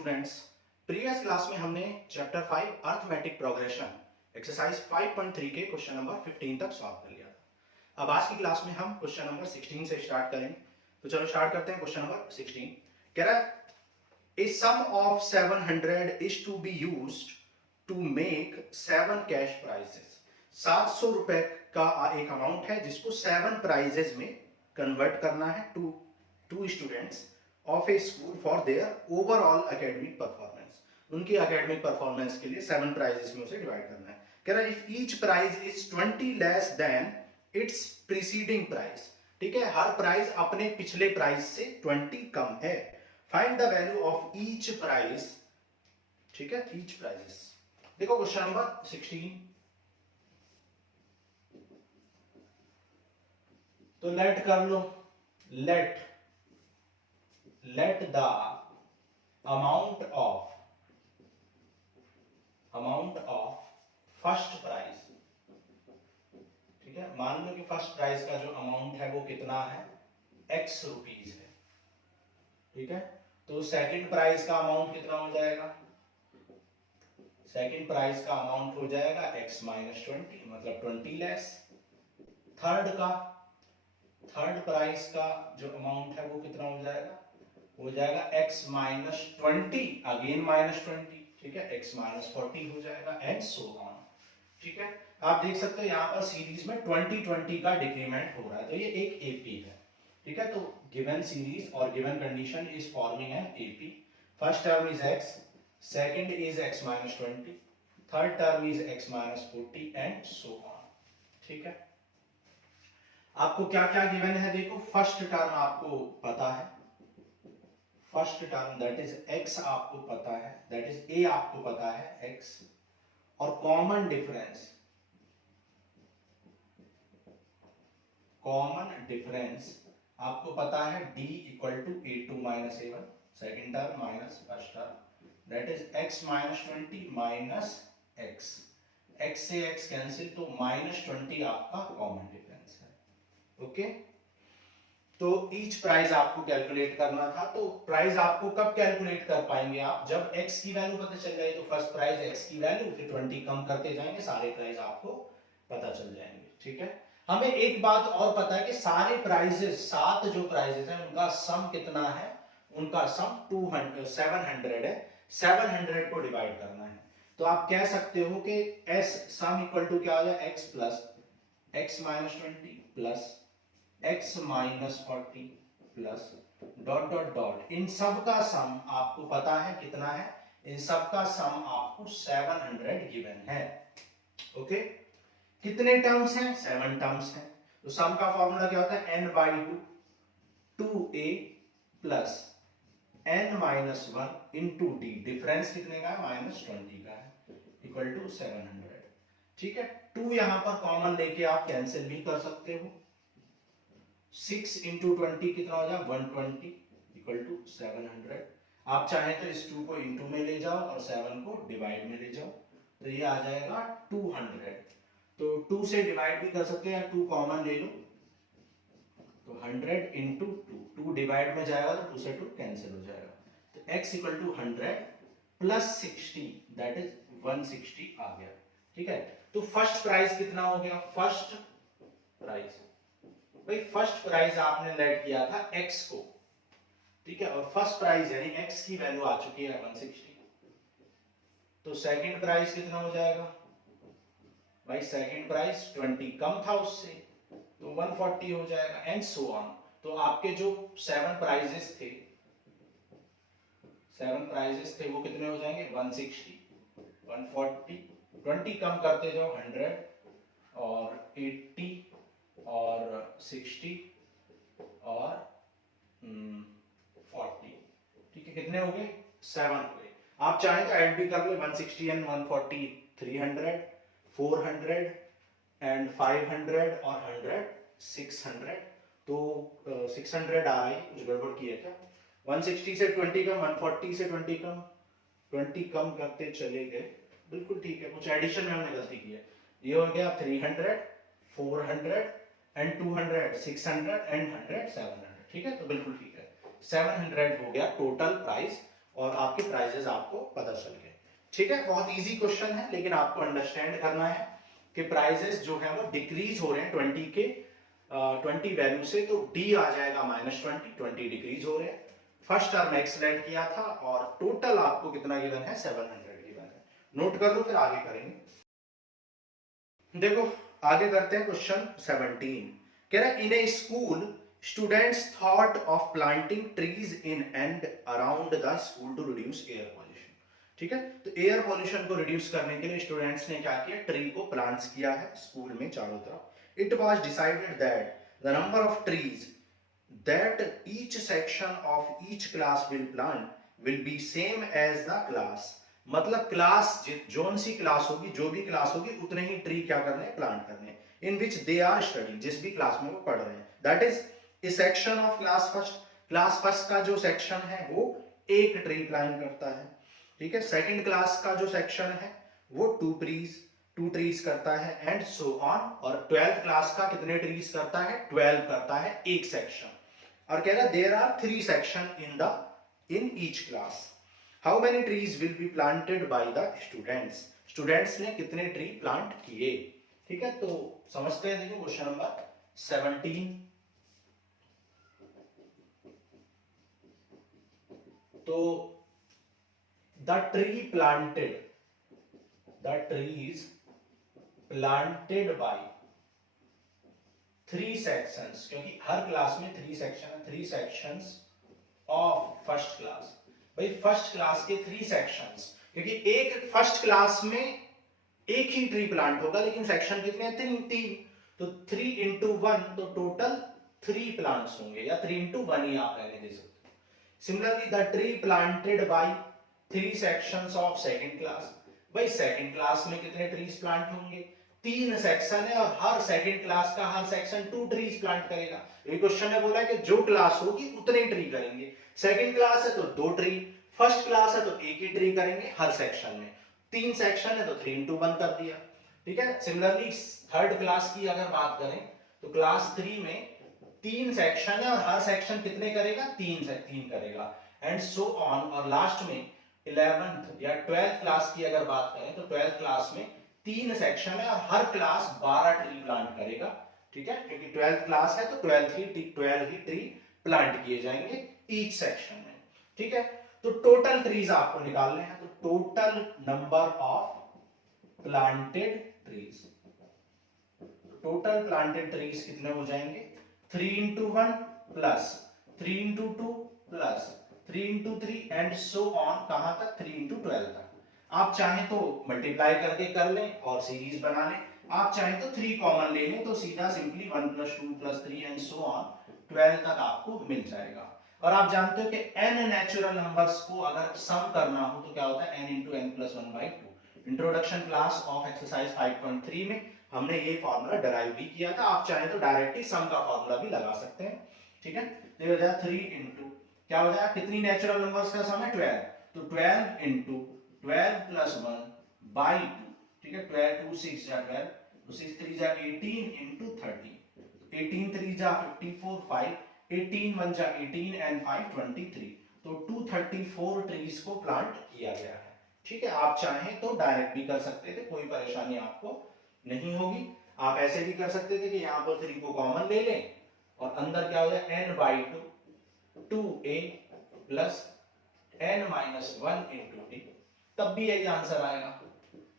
Students, previous class में हमने chapter 5 arithmetic progression exercise 5.3 के क्वेश्चन नंबर 15 तक सॉल्व कर लिया था। अब आज की क्लास में हम क्वेश्चन नंबर 16 से स्टार्ट करेंगे। तो चलो स्टार्ट करते हैं। क्वेश्चन नंबर 16 कह रहा है a sum of 700 is to be used to make 7 cash prizes. 700 रुपए का एक अमाउंट है जिसको 7 प्राइजेस में कन्वर्ट करना है to students of a school for their overall academic performance. उनकी एकेडमिक परफॉर्मेंस के लिए 7 प्राइजेस में उसे डिवाइड करना है। कह रहा है if each prize is 20 less than its preceding price. ठीक है, हर प्राइज अपने पिछले प्राइस से 20 कम है। Find the value of each prize. ठीक है, ईच प्राइजेस। देखो क्वेश्चन नंबर 16। तो लेट कर लो, let the amount of first prize. ठीक है, मान लो कि फर्स्ट प्राइज का जो अमाउंट है वो कितना है, x रुपीज है। ठीक है, तो सेकंड प्राइज का अमाउंट कितना हो जाएगा, सेकंड प्राइज का अमाउंट हो जाएगा x माइनस 20, मतलब 20 लेस। थर्ड प्राइस का जो अमाउंट है वो कितना हो जाएगा x माइनस 20 अगेन माइनस 20। ठीक है, x माइनस 40 हो जाएगा एंड सो ऑन। ठीक है, आप देख सकते हो यहाँ पर सीरीज में 20 का डिक्रीमेंट हो रहा है, तो ये एक एपी है। ठीक है, तो गिवन सीरीज और given condition is forming an AP. First term is x, second is x minus 20, third term is x minus 40 and so on. ठीक है, आपको क्या क्या गिवन है देखो। फर्स्ट टर्म आपको पता है, first term that is x आपको पता है, दैट इज a आपको पता है x, और कॉमन डिफरेंस आपको पता है d equal to a2 minus a1, second term minus first term, that is x minus 20 minus x, x से x कैंसिल, तो माइनस 20 आपका कॉमन डिफरेंस है। ओके, तो ईच प्राइस आपको कैलकुलेट करना था। तो प्राइस आपको कब कैलकुलेट कर पाएंगे आप, जब x की वैल्यू पता चल जाए। तो फर्स्ट प्राइस x की वैल्यू, फिर 20 कम करते जाएंगे, सारे प्राइस आपको पता चल जाएंगे। ठीक है, हमें एक बात और पता है कि सारे प्राइजेस, 7 जो प्राइजेस हैं उनका सम कितना है, उनका सम 700 है। 700 को डिवाइड करना है। तो आप कह सकते हो कि s सम इक्वल टू क्या हो जाए, x plus x minus 20 plus x minus 40 plus dot dot dot, इन सब का सम आपको पता है कितना है, इन सब का सम आपको 700 गिवन है। ओके, कितने टर्म्स हैं, 7 टर्म्स हैं। तो सम का फॉर्मूला क्या होता है, n/2 2a plus n minus 1 into D, difference कितने का है, माइनस 20 का है, इक्वल टू 700। ठीक है, 2 यहां पर कॉमन लेके आप कैंसिल भी कर सकते हो। 6 इंटू 20 कितना हो जाएगा, 120 इक्वल टू 700। आप चाहें तो इस 2 को इंटू में ले जाओ और 7 को डिवाइड में ले जाओ, तो ये आ जाएगा 200। तो 2 से डिवाइड भी कर सकते हैं, 2 कॉमन ले लो, तो 100 इंटू 2 डिवाइड में जाएगा तो 2 से 2 कैंसिल हो जाएगा। तो x equal to 100 plus 60 that is 160 आ गया। ठीक है, तो फर्स्ट प्राइस कितना हो गया, फर्स्ट प्राइस, भाई फर्स्ट प्राइस आपने लेट किया था x को। ठीक है, और फर्स्ट प्राइस यानी x की वैल्यू आ चुकी है 160। तो सेकंड प्राइस कितना हो जाएगा, भाई सेकंड प्राइस 20 कम था उससे, तो 140 हो जाएगा एंड सो ऑन। तो आपके जो 7 प्राइजेस थे वो कितने हो जाएंगे, 160 140, 20 कम करते जाओ, 100 और 80 और 60 और 40। ठीक है, कितने हो गए, 7 हो गए। आप चाहें तो ऐड भी कर लो, 160 एंड 140 300, 400 एंड 500 और 100 600। तो 600 आ रही, कुछ गड़बड़ की है क्या, 160 से 20 कम, 140 से 20 कम, 20 कम करते चले गए, बिल्कुल ठीक है, कुछ एडिशन में हमने गलती की है। ये हो गया 300 400 एंड 200 600 एंड 100 700। ठीक है, तो बिल्कुल ठीक है, 700 हो गया टोटल प्राइस और आपके प्राइजेस आपको पता चल गए। ठीक है, बहुत इजी क्वेश्चन है, लेकिन आपको अंडरस्टैंड करना है कि प्राइजेस जो है वो डिक्रीज हो रहे हैं 20 वैल्यू से, तो डी आ जाएगा -20, 20 डिक्रीज हो रहे हैं। फर्स्ट टर्म एक्स लेट किया था और टोटल आपको कितना गिवन है, 700 गिवन है। नोट कर लो, फिर आगे करेंगे। देखो आगे करते हैं क्वेश्चन 17। कह रहा है in a school students thought of planting trees in and around the school to reduce air pollution. ठीक है, तो एयर पॉल्यूशन को रिड्यूस करने के लिए स्टूडेंट्स ने क्या किया, ट्री को प्लांट्स किया है स्कूल में चारों तरफ। It was decided that the number of trees that each section of each class will plant will be same as the class। मतलब क्लास जोन सी क्लास होगी, जो भी क्लास होगी उतने ही ट्री क्या करने, प्लांट करने, इन विच दे आर स्टडिंग, जिस भी क्लास में वो पढ़ रहे हैं। That is A section of class first का जो सेक्शन है वो एक ट्री प्लांट करता है। ठीक है, सेकंड क्लास का जो सेक्शन है वो टू ट्रीज करता है, एंड सो ऑन। और 12th क्लास का कितने ट्रीज करता है, 12 करता है एक सेक्शन। और कह रहा है there are 3 section in each class. How many trees will be planted by the students ने कितने ट्री प्लांट किए। ठीक है, तो समझते हैं। देखो क्वेश्चन नंबर 17। तो the trees planted by 3 sections, क्योंकि हर क्लास में 3 सेक्शन है, 3 सेक्शंस ऑफ फर्स्ट क्लास। भाई फर्स्ट क्लास के 3 सेक्शंस, क्योंकि एक फर्स्ट क्लास में एक ही ट्री प्लांट होगा, लेकिन सेक्शन कितने हैं, 3। तो 3 into 1, तो टोटल 3 प्लांट्स होंगे, या 3 into 1 ही आप रहने दे सकते हो। Similarly the tree planted by 3 sections of second class. भाई सेकंड क्लास में कितने ट्रीज प्लांट होंगे, 3 सेक्शन है, और हर सेकंड क्लास का हर सेक्शन 2 ट्रीज प्लांट करेगा। ये क्वेश्चन ने बोला है कि जो क्लास होगी उतने ट्री करेंगे। सेकंड क्लास है तो 2 ट्री, फर्स्ट क्लास है तो एक ही ट्री करेंगे हर सेक्शन में। 3 सेक्शन है तो 3 into 1 कर दिया। ठीक है, सिमिलरली थर्ड क्लास की अगर बात करें तो क्लास 3 में 3 सेक्शन है और हर सेक्शन कितने करेगा, 3 करेगा, एंड सो ऑन। और लास्ट में 11th या 12th क्लास की अगर बात करें तो 12th क्लास में 3 सेक्शन है और हर क्लास 12 ट्री प्लांट करेगा। ठीक है, क्योंकि 12th क्लास है तो 12 ही ट्री प्लांट किए जाएंगे ईच सेक्शन में। ठीक है, तो टोटल ट्रीज आपको निकालने हैं, तो total number of planted trees, total planted trees कितने हो जाएंगे, 3 into 1 plus 3 into 2 plus 3 into 3 and so on, कहां तक, 3 into 12 तक। आप चाहें तो मल्टीप्लाई करके कर लें और सीरीज बना लें, आप चाहें तो 3 कॉमन ले लें, तो सीधा सिंपली 1 + 2 + 3 एंड सो ऑन 12 तक आपको मिल जाएगा। और आप जानते हो कि n नेचुरल नंबर्स को अगर सम करना हो तो क्या होता है, n into n + 1/2। Introduction class of exercise 5.3 में हमने ये फॉर्मूला डराइव भी किया था। आप चाहें तो डायरेक्टली सम का फॉर्मूला भी लगा सकते हैं। ठीक है, तो ये हो जाएगा 3 into, क्या हो जाएगा, कितनी नेचुरल नंबर्स का सम है, 12, तो 12 into 12 + 1/2। ठीक है, 12 2 6 जा 12, तो 6 3 जा 18 into 30, 18 3 जा 54 5, 18 1 जा 18 एंड 5 23, तो 234 ट्रीज को प्लांट किया गया है। ठीक है, आप चाहें तो डायरेक्ट भी कर सकते थे, कोई परेशानी आपको नहीं होगी। आप ऐसे भी कर सकते थे कि यहाँ पर 3 को कॉमन ले लें और अंदर क्या हो जाए, n/2 2a plus n - 1 into d, तब भी यही आंसर आएगा।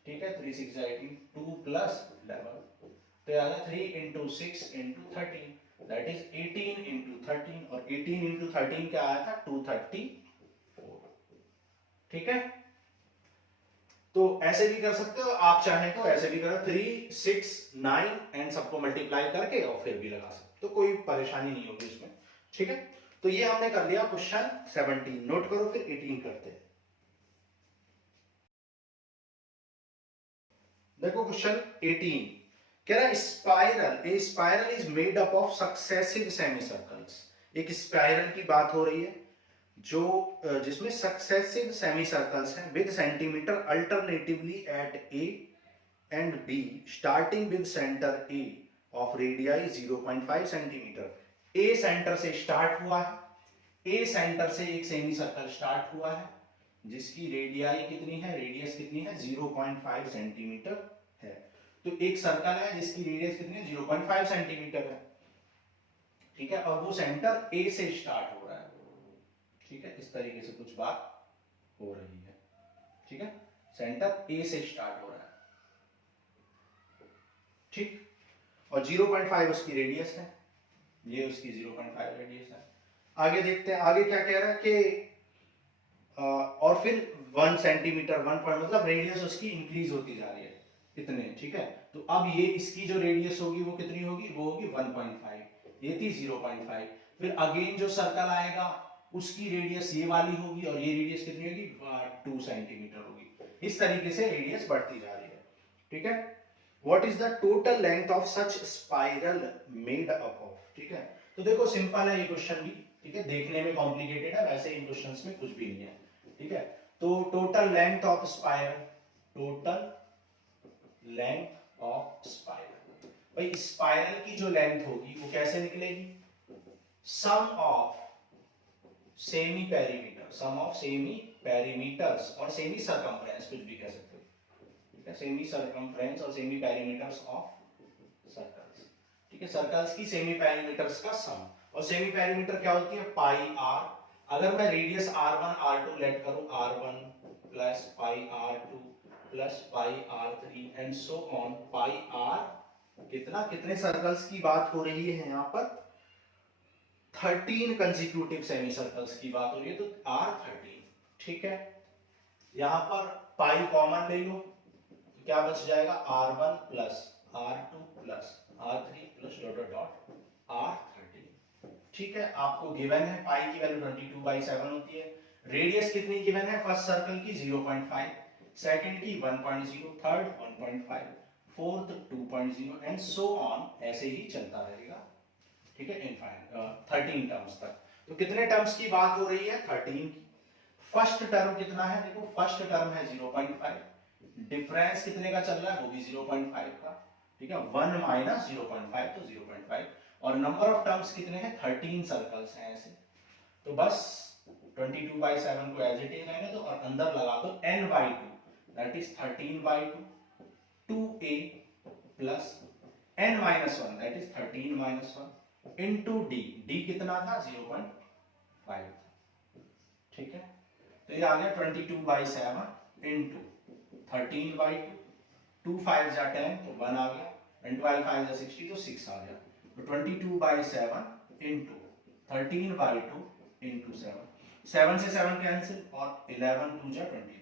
ठीक है, 3 6 18, 2 + 11, तो आएगा 3 into 6 into 13, that is 18 into 13, और 18 into 13 क्या आया था, 234। ठीक है, तो ऐसे भी कर सकते हो, आप चाहें तो ऐसे भी करो, 3 6 9 एंड सबको मल्टीप्लाई करके और फिर भी लगा सकते, तो कोई परेशानी नहीं होगी इसमें। ठीक है, तो ये हमने कर लिया क्वेश्चन 17। नोट करो, फिर 18 करते हैं। देखो क्वेश्चन 18 कह रहा है spiral is made up of successive semi circles. एक स्पाइरल की बात हो रही है जो जिसमें सक्सेसिव सेमी सर्कल्स हैं with centimetre alternatively at A and B starting with centre A of radii 0.5 centimetre. A centre से स्टार्ट हुआ है, ए सेंटर से एक सेमी सर्कल स्टार्ट हुआ है जिसकी रेडियाई कितनी है, रेडियस कितनी है 0.5 सेंटीमीटर है। तो एक सर्कल है जिसकी रेडियस कितनी है 0.5 सेंटीमीटर है, ठीक है, और वो सेंटर ए से स्टार्ट हो रहा है, ठीक है, इस तरीके से कुछ बात हो रही है, ठीक है, सेंटर ए से स्टार्ट हो रहा है, ठीक, और 0.5 उसकी रेडियस है, ये उसकी 0.5 रेडियस है। आगे देखते हैं, आगे क्या कह रहा है कि और फिर 1 सेंटीमीटर 1 पॉइंट मतलब रेडियस उसकी इंक्रीज होती जा रही है कितने, ठीक है, तो अब ये इसकी जो रेडियस होगी वो कितनी होगी, वो होगी 1.5, ये थी 0.5, फिर अगेन जो सर्कल आएगा उसकी रेडियस ये वाली होगी और ये रेडियस कितनी होगी 2 सेंटीमीटर होगी, इस तरीके से रेडियस बढ़ती जा रही है, ठीक है। What is the total length of such spiral made up of, ठीक है, तो देखो सिंपल है ये क्वेश्चन भी, ठीक है, देखने में कॉम्प्लिकेटेड है, वैसे इन क्वेश्चंस में कुछ भी नहीं है, ठीक है। तो total length of spiral, total length of spiral, भाई स्पाइरल की जो लेंथ होगी वो कैसे निकलेगी, sum of semi perimeter, sum of semi perimeters और सेमी सरकमफ्रेंस, कुछ भी कह सकते हो, ठीक है, सेमी सरकमफ्रेंस और सेमी पेरीमीटर्स ऑफ सर्कल्स, ठीक है, सर्कल्स की सेमी पेरीमीटर्स का सम, और सेमी पेरीमीटर क्या होती है पाई आर, अगर मैं रेडियस r1 r2 लेट करूं, r1 plus pi r2 plus pi r3 and so on pi r, कितना, कितने सर्कल्स की बात हो रही है यहाँ पर 13 कंसेक्यूटिव सेमी सर्कल्स की बात हो रही है, तो r13, ठीक है, यहाँ पर पाई कॉमन ले लो तो क्या बच जाएगा r1 plus r2 plus r3 plus dot dot dot r13, ठीक है, आपको गिवन है पाई की वैल्यू 22/7 होती है, रेडियस कितनी गिवन है फर्स्ट सर्कल की 0.5, सेकंड की 1.0, third 1.5, fourth 2.0 and so on, ऐसे ही चलता रहेगा, ठीक है, इनफाइनाइट 13 टर्म्स तक। तो कितने टर्म्स की बात हो रही है 13 की, फर्स्ट टर्म कितना है, देखो फर्स्ट टर्म है 0.5, डिफरेंस कितने का चल रहा है वो भी 0.5 का, ठीक है, 1 माइनस 0.5 तो 0.5, और नंबर ऑफ टर्म्स कितने हैं 13 सर्कल्स हैं ऐसे, तो बस 22/7 को एज इट इज रहने दो और अंदर लगा दो n/2, that is 13/2 2a plus n-1 that is 13-1 into d, d कितना था 0.5, ठीक है, तो ये आ गया 22/7 इनटू 13/2, 2 5 जा 10 तो 1 आ गया, एंड 12 5 जा 60 तो 6 आ गया, तो 22/7 इनटू 13/2 इनटू 7, 7 से 7 कैंसिल और 11 2 जा 20,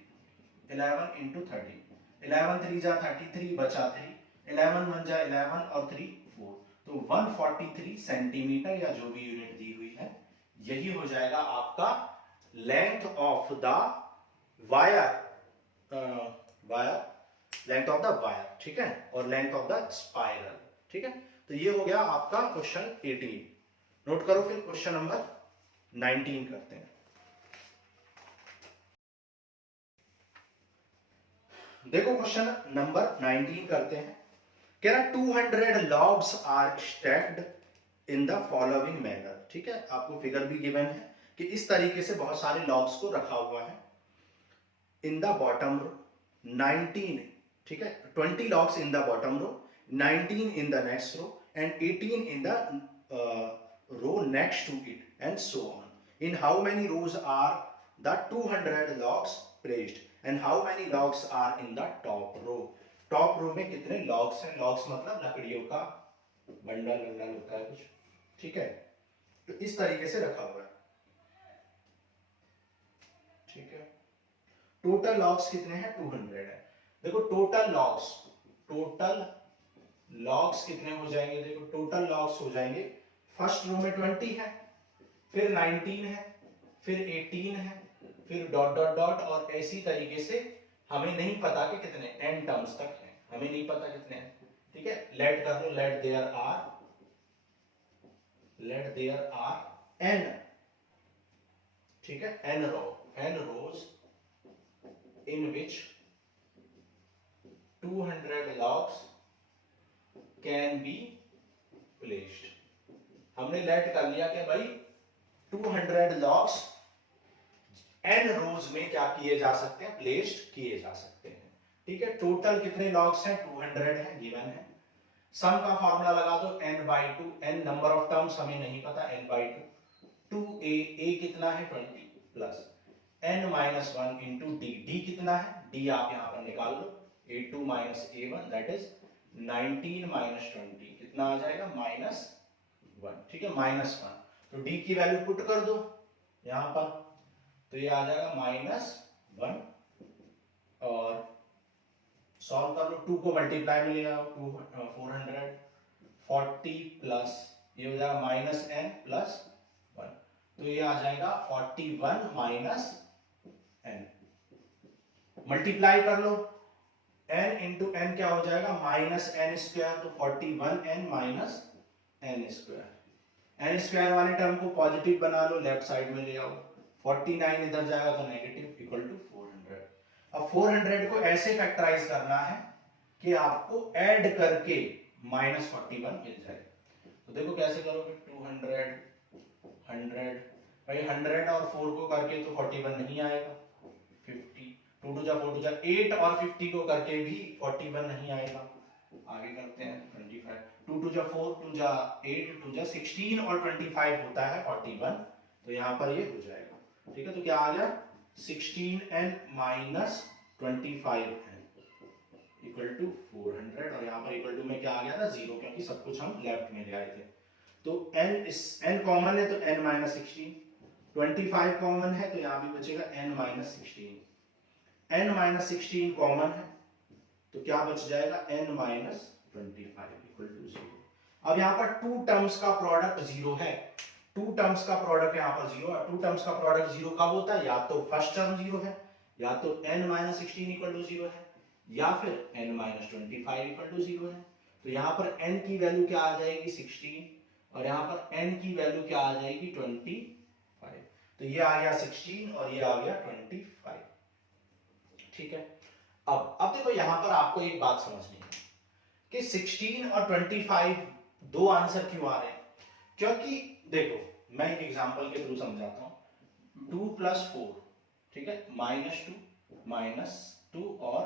11 इनटू 30, 11 3 जा 33 बचा 3, 11 1 जा 11 और 3 4, तो 143 सेंटीमीटर या जो भी यूनिट दी हुई है यही हो जाएगा आपका length of the wire, length of the wire, ठीक है, और लेंथ ऑफ द स्पाइरल, ठीक है, तो ये हो गया आपका क्वेश्चन 18। नोट करो, फिर क्वेश्चन नंबर 19 करते हैं। देखो क्वेश्चन नंबर 19 करते हैं, कह रहा 200 logs are stacked in the following manner, ठीक है, आपको फिगर भी गिवन है कि इस तरीके से बहुत सारे लॉग्स को रखा हुआ है, इन द बॉटम रो 19, ठीक है, 20 logs in the bottom row, 19 in the next row and 18 in the row next to it and so on. In how many rows are the 200 logs placed and how many logs are in the top row? Top row में कितने logs हैं, logs मतलब लकड़ियों का bundle bundle होता है कुछ, ठीक है, तो इस तरीके से रखा हुआ है, ठीक है, टोटल लॉग्स कितने हैं 200 है, देखो टोटल लॉग्स कितने हो जाएंगे, देखो टोटल लॉग्स हो जाएंगे, फर्स्ट रो में 20 है, फिर 19 है, फिर 18 है, फिर डॉट डॉट डॉट, और ऐसी तरीके से हमें नहीं पता कि कितने n टर्म्स तक हैं, हमें नहीं पता कितने हैं, ठीक है, लेट कर लो, लेट देयर आर n, ठीक है, n rows in which 200 logs can be placed, हमने लेट कर लिया कि भाई 200 लॉग्स n रोज में क्या किए जा सकते हैं, प्लेस्ड किए जा सकते हैं। ठीक है, टोटल कितने लॉग्स हैं, 200 है, गिवन है। सम का फॉर्मूला लगा दो n/2, n number of terms हमें नहीं पता, n/2 2a कितना है 20 प्लस n-1 इंटू d कितना है, d आप यहां पर निकाल लो, a2 a1 दैट इज 19 20 कितना आ जाएगा -1। ठीक है, -1, तो d की वैल्यू पुट कर दो यहां पर, तो ये आ जाएगा -1 और सॉल्व कर लो, 2 को मल्टीप्लाई में ले आओ, 440 प्लस ये हो जाएगा -n प्लस 1, तो ये आ जाएगा 41 माइनस n, मल्टीप्लाई कर लो, n इंटू n क्या हो जाएगा -n², तो 41n माइनस n², n² वाले टर्म को पॉजिटिव बना लो, लेफ्ट साइड में ले आओ, 49 इधर जाएगा तो नेगेटिव, इक्वल टू 400। अब 400 को ऐसे फैक्टराइज करना है कि आपको ऐड करके -41 मिल जाए। तो देखो कैसे करोगे, 200 100, भाई 100 और 4 को करके तो 41 नहीं आएगा, 50 2 टू जा 4 टू जा 8 और 50 को करके भी 41 नहीं आएगा। आगे करते हैं 25, 2 टू जा 4 टू जा 8 टू जा 16 और 25 होता है 41, तो यहाँ पर ये हो जाएगा। ठीक है, तो क्या आ गया 16n minus 25n equal to 400, और यहाँ पर इक्वल टू में क्या आ गया था 0, क्योंकि सब कुछ हम लेफ्ट में ले आए थे। तो n कॉमन है तो n माइनस 16, 25 कॉमन है तो यहाँ भी बचेगा n minus 16, n minus 16 common है तो क्या बच जाएगा n माइनस 25 इक्वल टू 0। अब यहाँ पर टू टर्म्स का प्रोडक्ट 0 है, टू टर्म्स का प्रोडक्ट यहाँ पर 0 है। टू टर्म्स का प्रोडक्ट 0 कब होता है, या तो फर्स्ट टर्म 0 है, या तो n माइनस 16 इक्वल टू 0 है, या फिर n माइनस 25 इक्वल टू 0 है। तो यहाँ पर n की वैल्यू क्या आ जाएगी 16, और यहाँ पर n की वैल्यू क्या आ जाएगी 25, तो ये आ गया 16 और ये आ गया 25। ठीक है, अब देखो यहां पर आपको एक बात समझनी है कि 16 और 25 दो आंसर क्यों आ रहे हैं, क्योंकि देखो मैं एक एग्जांपल के थ्रू समझाता हूं, 2 प्लस 4, ठीक है, -2 और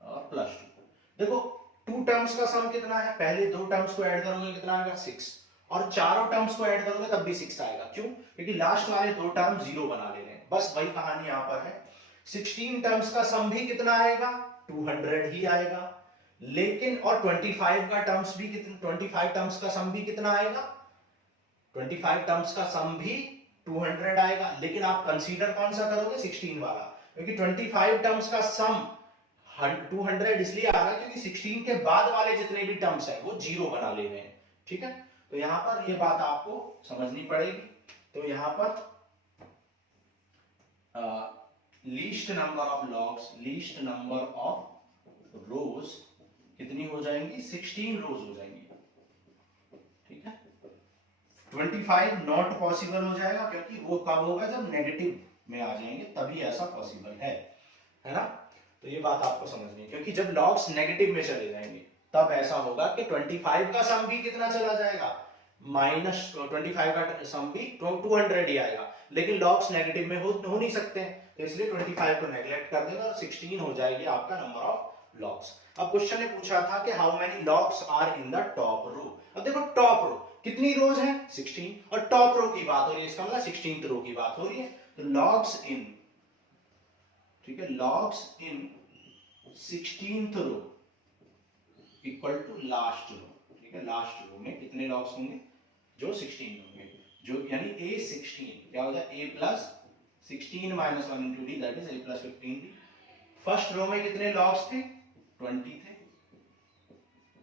+2। देखो टू टर्म्स का सम कितना है, पहले दो टर्म्स को ऐड करोगे कितना आएगा 6, और चारों टर्म्स को ऐड करोगे तब भी 6 आएगा। क्यों, क्योंकि लास्ट वाले दो टर्म 0 बना ले रहे हैं, बस वही कहानी यहां पर है। 16 टर्म्स का सम भी कितना आएगा 200 ही आएगा, लेकिन और 25 का टर्म्स भी कितना, 25 टर्म्स का सम भी कितना आएगा, 25 टर्म्स का सम भी 200 आएगा, लेकिन आप कंसीडर कौन सा करोगे 16 वाला, क्योंकि 25 टर्म्स का सम 200 इसलिए आ रहा है क्योंकि 16 के बाद वाले जितने भी टर्म्स हैं वो 0 बना ले रहे हैं। ठीक है, तो यहां पर ये बात आपको समझनी पड़ेगी। तो यहां पर least number of logs, least number of रोज कितनी हो जाएंगी 16 रोज हो जाएंगी। ठीक है, 25 नॉट पॉसिबल हो जाएगा, क्योंकि वो कब होगा जब नेगेटिव में आ जाएंगे तभी ऐसा पॉसिबल है ना। तो ये बात आपको समझनी है, क्योंकि जब लॉग्स नेगेटिव में चले जाएंगे तब ऐसा होगा कि 25 का सम भी कितना चला जाएगा, -25 का सम भी 200 ही आएगा, लेकिन लॉग्स नेगेटिव में हो नहीं सकते हैं, तो इसलिए 25 को नेग्लेक्ट कर देगा और 16 हो जाएगी आपका नंबर ऑफ लॉग्स। अब क्वेश्चन ने पूछा था कि how many logs are in the top row. अब देखो टॉप रो कितनी रोज है 16, और टॉप रो की बात हो रही है, इसका मतलब 16th रो की बात हो रही है, तो लॉग्स इन, ठीक है, logs in 16th row equal to last row. ठीक है, लास्ट रो में कितने लॉग्स होंगे, जो 16 होंगे, जो यानी a16 क्या हो जाए a plus 16 minus 1 into d that is a plus 15d। First row में कितने लॉग्स थे 20 थे,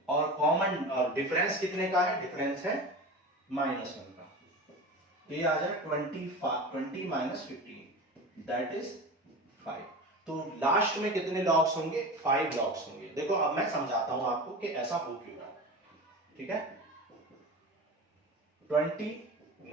और कॉमन और डिफरेंस कितने का है, डिफरेंस है -1 का, तो ये आ जाए 20 माइनस 15 दैट इज 5। तो लास्ट में कितने लॉग्स होंगे 5 लॉग्स होंगे। देखो अब मैं समझाता हूं आपको कि ऐसा हो क्यों रहा है। ठीक है, 20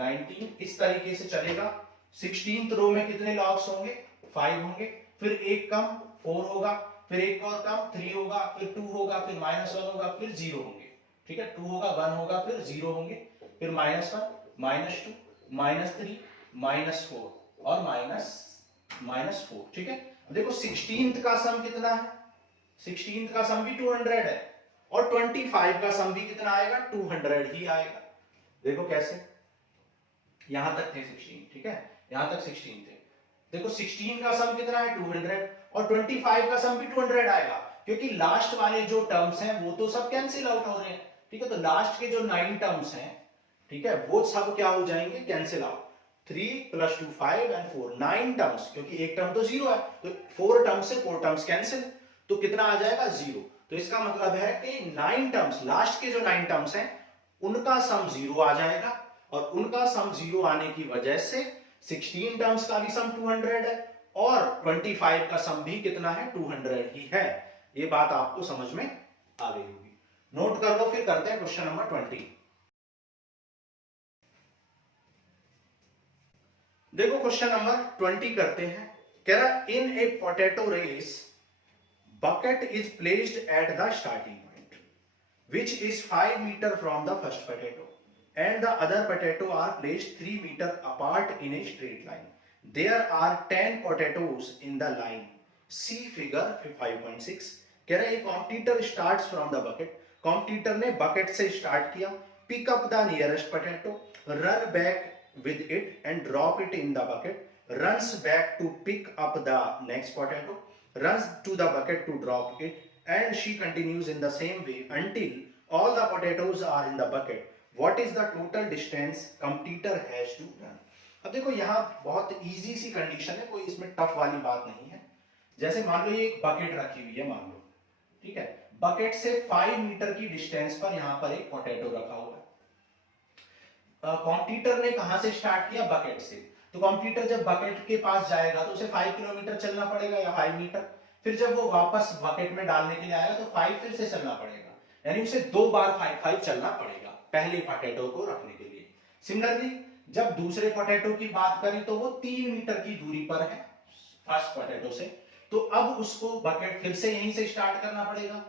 19 इस तरीके से चलेगा, 16th रो में कितने लॉग्स होंगे 5 होंगे, फिर एक कम 4 होगा, फिर एक और कम 3 होगा, फिर 2 होगा, फिर -1 होगा, फिर 0 होंगे। ठीक है, 2 होगा 1 होगा, फिर 0 होंगे, फिर -1 -2 -3 -4 और -4, ठीक है। अब देखो 16th का सम कितना है, 16th का सम भी 200 है और 25 का सम भी कितना आएगा, 200 ही आएगा। देखो कैसे, यहां तक थे 16, ठीक है, यहां तक 16 थे। देखो 16 का सम कितना है 200 और 25 का सम भी 200 आएगा, क्योंकि लास्ट वाले जो टर्म्स हैं वो तो सब कैंसिल आउट हो रहे हैं, ठीक है। तो लास्ट के जो 9 टर्म्स हैं, ठीक है, वो सब क्या हो जाएंगे, कैंसिल आउट। 3 + 2 5 and 4 9 टर्म्स, क्योंकि एक टर्म तो 0 है, तो 4 टर्म्स से 4 टर्म्स कैंसिल, तो कितना आ जाएगा 0। तो इसका मतलब है कि 9 टर्म्स, लास्ट के जो 9 टर्म्स हैं उनका सम 0 आ जाएगा, और उनका सम 0 आने की वजह से 16 टर्म्स का भी सम 200 है और 25 का सम भी कितना है, 200 ही है। ये बात आपको समझ में आ गई होगी। नोट कर लो, फिर करते हैं क्वेश्चन नंबर 20। देखो क्वेश्चन नंबर 20 करते हैं। कह रहा in a potato race bucket is placed at the starting point which is 5 meter from the first potato and the other potato are placed 3 meter apart in a straight line. There are 10 potatoes in the line. See figure 5.6. कह रहा है competitor starts from the bucket. Competitor ने bucket से start किया. Pick up the nearest potato, run back with it and drop it in the bucket. Runs back to pick up the next potato, runs to the bucket to drop it, and she continues in the same way until all the potatoes are in the bucket. What is the total distance completer has to run? अब देखो यहाँ बहुत easy सी condition है, कोई इसमें tough वाली बात नहीं है। जैसे मान लो ये एक बकेट रखी हुई है, मान लो, ठीक है, बकेट से 5 मीटर की डिस्टेंस पर यहाँ पर एक पोटैटो रखा हुआ है। कॉम्पिटिटर ने कहां से स्टार्ट किया, बकेट से। तो कॉम्पिटिटर जब बकेट के पास जाएगा तो उसे 5 किलोमीटर चलना पड़ेगा या 5 मीटर। फिर जब वो वापस बकेट में डालने के लिए आएगा तो 5 फिर से चलना पड़ेगा, यानी उसे 2 बार 5 चलना पड़ेगा पहले पोटैटो को रखने के लिए। सिमिलरली जब दूसरे पोटैटो की बात करें तो वो 3 मीटर की दूरी पर है फर्स्ट पोटैटो से, तो अब उसको बकेट फिर से यहीं से स्टार्ट करना पड़ेगा,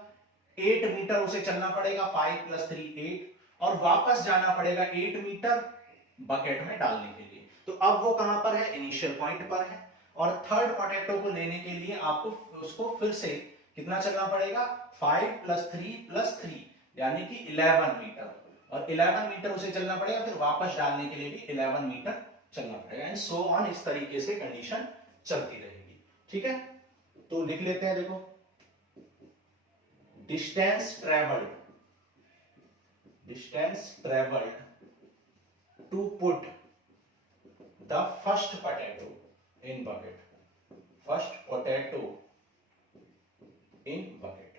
8 मीटर उसे चलना पड़ेगा, 5 + 3 8, और वापस जाना पड़ेगा 8 मीटर बकेट में डालने के लिए। तो अब वो कहां पर है, इनिशियल पॉइंट पर है। और थर्ड पोटैटो को लेने के लिए आपको उसको फिर से कितना चलना पड़ेगा, 5 + 3 + 3 यानी कि 11 मीटर, और 11 मीटर उसे चलना पड़ेगा, फिर वापस डालने के लिए भी 11 मीटर चलना पड़ेगा, एंड सो ऑन। इस तरीके से कंडीशन चलती रहेगी, ठीक है। तो लिख लेते हैं, देखो distance travelled to put the first potato in bucket, first potato in bucket,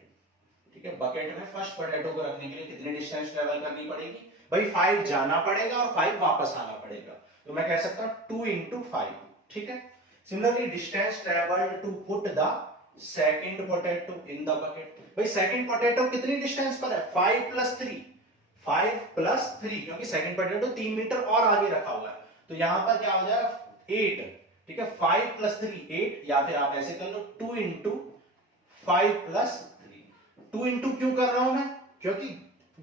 ठीक है। बकेट में फर्स्ट पोटैटो को रखने के लिए कितनी डिस्टेंस ट्रेवल करनी पड़ेगी भाई, 5 जाना पड़ेगा और 5 वापस आना पड़ेगा, तो मैं कह सकता हूं 2 × 5, ठीक है। Similarly distance travelled to put the second potato in the bucket, भाई सेकंड पोटैटो कितनी डिस्टेंस पर है, 5 + 3, 5 + 3, क्योंकि सेकंड पोटैटो 3 मीटर और आगे रखा हुआ है, तो यहां पर क्या हो जाएगा 8, ठीक है। 5 + 3 8, या फिर आप ऐसे कर लो 2 × 5 + 3। 2 × क्यों कर रहा हूं मैं, क्योंकि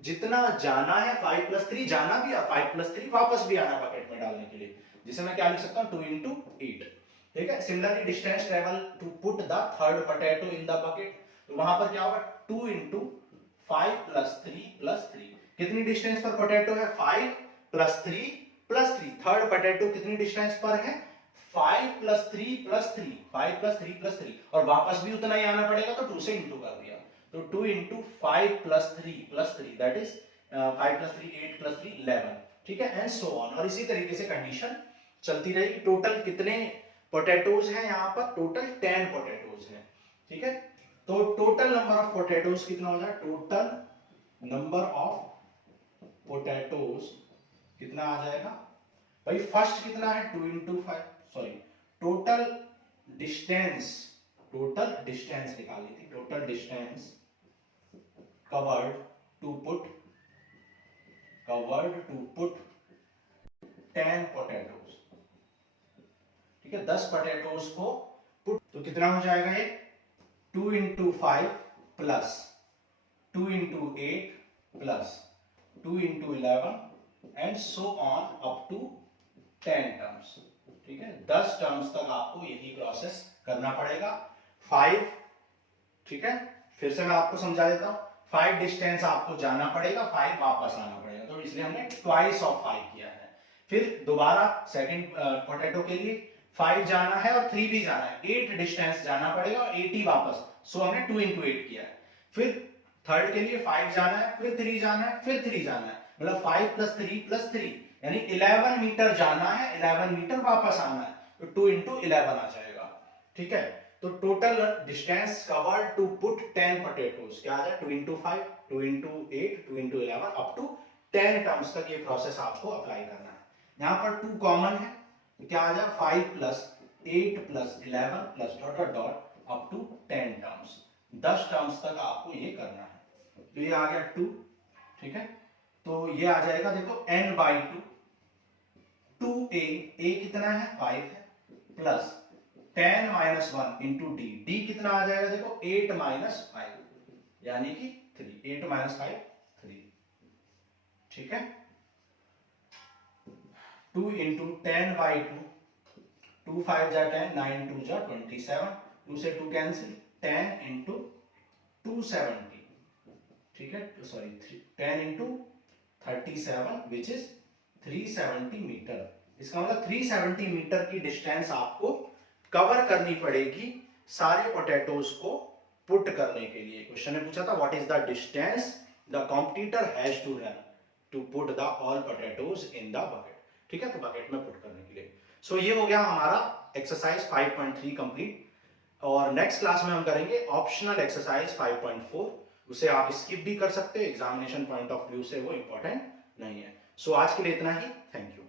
जितना जाना है 5 + 3 जाना भी है, 5 + 3 वापस भी आना बकेट में डालने के लिए, जिसे मैं क्या लिख सकता हूं 2 × 8, ठीक है। Similarly distance travel to put the third potato in the bucket, तो वहां पर क्या होगा 2 × 5 + 3 + 3, कितनी डिस्टेंस पर पोटैटो है, 5 + 3 + 3, थर्ड पोटैटो कितनी डिस्टेंस पर है, 5 + 3 + 3, 5 + 3 + 3, और वापस भी उतना ही आना पड़ेगा, तो 2 से इंटू कर दिया, तो 2 × 5 + 3 + 3, दैट इज 5 + 3 8 + 3 11, ठीक है, एंड सो ऑन। और इसी तरीके से कंडीशन चलती रहेगी। टोटल कितने पोटैटोज हैं यहाँ पर, टोटल 10 पोटैटोज हैं, ठीक है। तो टोटल नंबर ऑफ पोटैटोज कितना हो जाए, टोटल नंबर ऑफ पोटैटोज कितना आ जाएगा भाई, फर्स्ट कितना है 2 × 5, सॉरी टोटल डिस्टेंस निकाली थी, total distance covered to put 10 potatoes, ठीक है, 10 पोटैटोज को पुट, तो कितना हो जाएगा ये 2 × 5 plus 2 × 8 plus 2 × 11 and so on up to 10 terms, ठीक है, 10 टर्म्स तक आपको यही प्रोसेस करना पड़ेगा। 5, ठीक है, फिर से मैं आपको समझा देता हूं, 5 डिस्टेंस आपको जाना पड़ेगा, 5 वापस आना पड़ेगा, तो इसलिए हमने ट्वाइस ऑफ 5 किया है। फिर दोबारा सेकंड पोटैटो के लिए 5 जाना है और 3 भी जाना है, 8 डिस्टेंस जाना पड़ेगा और 8 ही वापस, सो हमने 2 into 8 किया है। फिर थर्ड के लिए 5 जाना है, फिर 3 जाना है, फिर 3 जाना है, मतलब 5 + 3 + 3 यानी 11 मीटर जाना है, 11 मीटर वापस आना है, तो 2 into 11 आ जाएगा। ठीक है, तो total distance covered to put 10 potatoes क्या आ जाए, 2 into 5, 2 into 8, 2 into 11 up to 10 terms तक ये प्रोसेस आपको अप्लाई करना है। यहाँ पर 2 कॉमन है, तो क्या आ जाए 5 + 8 + 11 + dot dot dot up to 10 terms, 10 terms तक आपको ये करना है। तो ये आ गया 2, ठीक है, तो ये आ जाएगा देखो n/2, 2a कितना है 5 है, प्लस 10 - 1 into d, d कितना आ जाएगा देखो 8 - 5 यानी कि 3, 8 - 5 3, ठीक है। 2 into 10/2, 2 5 जा 10, 9 2 जा 27, 2 से 2 कैंसिल, 10 into 270, ठीक है, sorry 10 into 37 which is 370 metre. इसका मतलब 370 मीटर की डिस्टेंस आपको कवर करनी पड़ेगी सारे पोटैटोज को पुट करने के लिए। क्वेश्चन ने पूछा था what is the distance the competitor has to run to put the all potatoes in the bucket, ठीक है, तो बकेट में पुट करने के लिए। सो ये हो गया हमारा एक्सरसाइज 5.3 कंप्लीट, और नेक्स्ट क्लास में हम करेंगे ऑप्शनल एक्सरसाइज 5.4, उसे आप स्किप भी कर सकते हो, एग्जामिनेशन पॉइंट ऑफ व्यू से वो इंपॉर्टेंट नहीं है। सो आज के लिए इतना ही, थैंक यू।